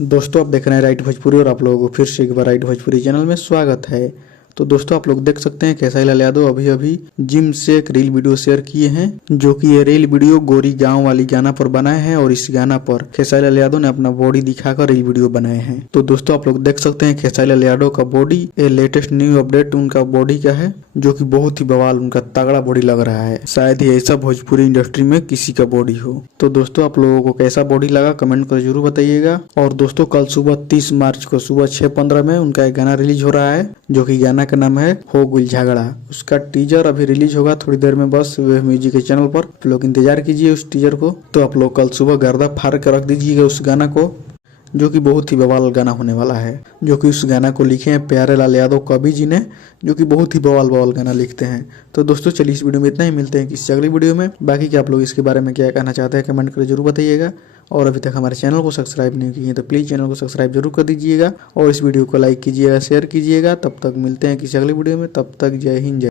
दोस्तों आप देख रहे हैं राइट भोजपुरी और आप लोगों को फिर से एक बार राइट भोजपुरी चैनल में स्वागत है। तो दोस्तों आप लोग देख सकते हैं खेसारी लाल यादव अभी अभी जिम से एक रील वीडियो शेयर किए हैं, जो कि ये रील वीडियो गोरी गांव वाली गाना पर बनाए हैं और इस गाना पर खेसारी लाल यादव ने अपना बॉडी दिखाकर रील वीडियो बनाए हैं। तो दोस्तों आप लोग देख सकते हैं खेसारी लाल यादव का बॉडी, ये लेटेस्ट न्यू अपडेट उनका बॉडी का है, जो कि बहुत ही बवाल उनका तगड़ा बॉडी लग रहा है। शायद ही ऐसा भोजपुरी इंडस्ट्री में किसी का बॉडी हो। तो दोस्तों आप लोगों को कैसा बॉडी लगा कमेंट कर जरूर बताइएगा। और दोस्तों कल सुबह 30 मार्च को सुबह 6:15 में उनका एक गाना रिलीज हो रहा है, जो कि गाना का नाम है हो गुल झगड़ा। उसका टीजर अभी रिलीज होगा थोड़ी देर में, बस वेव म्यूजिक के चैनल पर। आप लोग इंतजार कीजिए उस टीजर को। तो आप लोग कल सुबह गर्दा फाड़ कर रख दीजिएगा उस गाना को, जो कि बहुत ही बवाल गाना होने वाला है। जो कि उस गाना को लिखे हैं प्यारे लाल यादव कवि जी ने, जो कि बहुत ही बवाल गाना लिखते हैं। तो दोस्तों चलिए इस वीडियो में इतना ही, मिलते हैं किसी अगली वीडियो में। बाकी कि आप लोग इसके बारे में क्या कहना चाहते हैं कमेंट कर जरूर बताइएगा। और अभी तक हमारे चैनल को सब्सक्राइब नहीं किए तो प्लीज़ चैनल को सब्सक्राइब जरूर कर दीजिएगा और इस वीडियो को लाइक कीजिएगा, शेयर कीजिएगा। तब तक मिलते हैं किसी अगली वीडियो में, तब तक जय हिंद जय।